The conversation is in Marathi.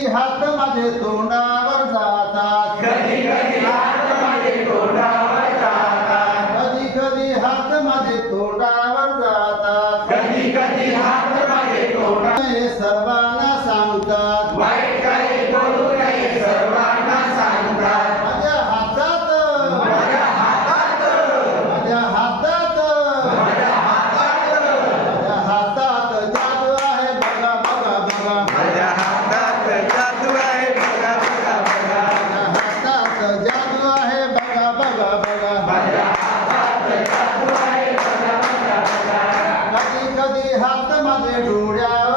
कधी हात माझे तोंडावर जातात? कधी कधी हात माझे तोंडावर जातात. कधी कधी हात माझे तोंडावर जातात. कधी कधी हात माझे तोंडा हे सर de rural.